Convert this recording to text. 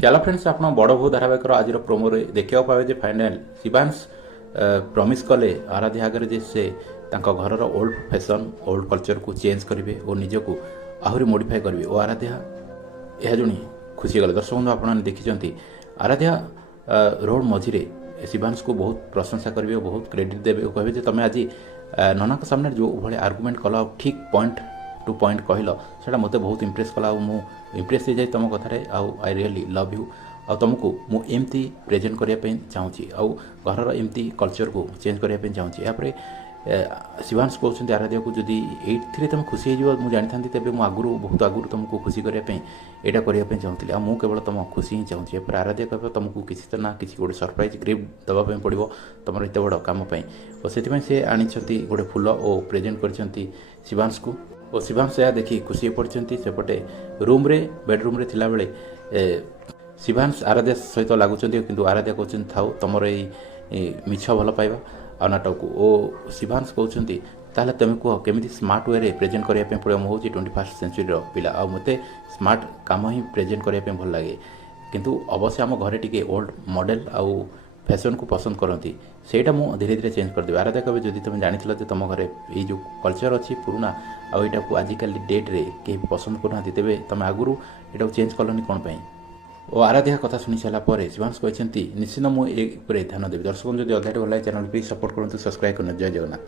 Hello friends आप बड़ भू धारावाहिक आज प्रोमो देखा पाए जे फाइनाल शिवांश प्रमिश कले आराध्या आगे जे से घर ओल्ड फैशन ओल्ड कल्चर को चेंज करेंगे और निजक आहरी मॉडिफाई करेंगे और आराध्या यह जुणी खुशी गले। दर्शक बंधु आपने देखी आराध्या रोड मझिरे शिवांश को बहुत प्रशंसा करेंगे और बहुत क्रेडिट देवे और कहे तुम आज नना सामने जो भाई आर्गुमेंट कल ठीक पॉइंट टू पॉइंट कहल से मत बहुत इम्प्रेस कला इम्प्रेस हो जाए तुम कथार आई रियली लव यू आ तुमको मुझे प्रेजेंट करने चाहूँगी घर एमती कल्चर को चेंज करने चाहूँगी यापर शिवांश कहते आराध्या को जदि ये तुम खुशी हो जानी था तेज मुझे आगु बहुत आगु तुमको खुशी करने यहाँ करने चाहूँगी मुझे केवल तुम खुशी ही चाहूँगी यापर आराध्या कह तुमको किसी तो ना किसी गोटे सरप्राइज गिफ्ट देवाई पड़ो तुम एत बड़ कम और से आनी गोटे फूल और प्रेजेंट कर शिवांश को और शिवांश यह देखी खुशी पड़ते सेपटे रूम्रे बेडरूम्रे थिला बेले शिवांश आराध्या सहित लगुच कि आराध्या कहते था तुम मिछ भल पाइबा आ नाटक को ओ शिवांश कहते ताहले तुम कह केमी स्मार्ट वे प्रेजेंट करने पड़ो मुझे 21st सेंचुरी पिला आ मत स्मार्ट काम ही प्रेजेंट करने भल लगे किंतु अवश्य आम घरे टी ओल्ड मॉडल आउ फैशन को पसंद करती सेटा मु धीरे धीरे चेंज करदेवी आराध्या कहे जब तुम जानी तुम घरे ये जो कल्चर अच्छी पुराना आईटा को आजिकल डेट रे कहीं पसंद करना तेरे तुम आगु यहाँ चेंज कलनि कौन पाई और आराध्या कथा शुणी सारापर शिवांश कहते निश्चित मुझे ध्यान देवी। दर्शक जब अध्याय भल चैनल प्लीज सपोर्ट करूँ सब्सक्राइब करना। जय जगन्नाथ।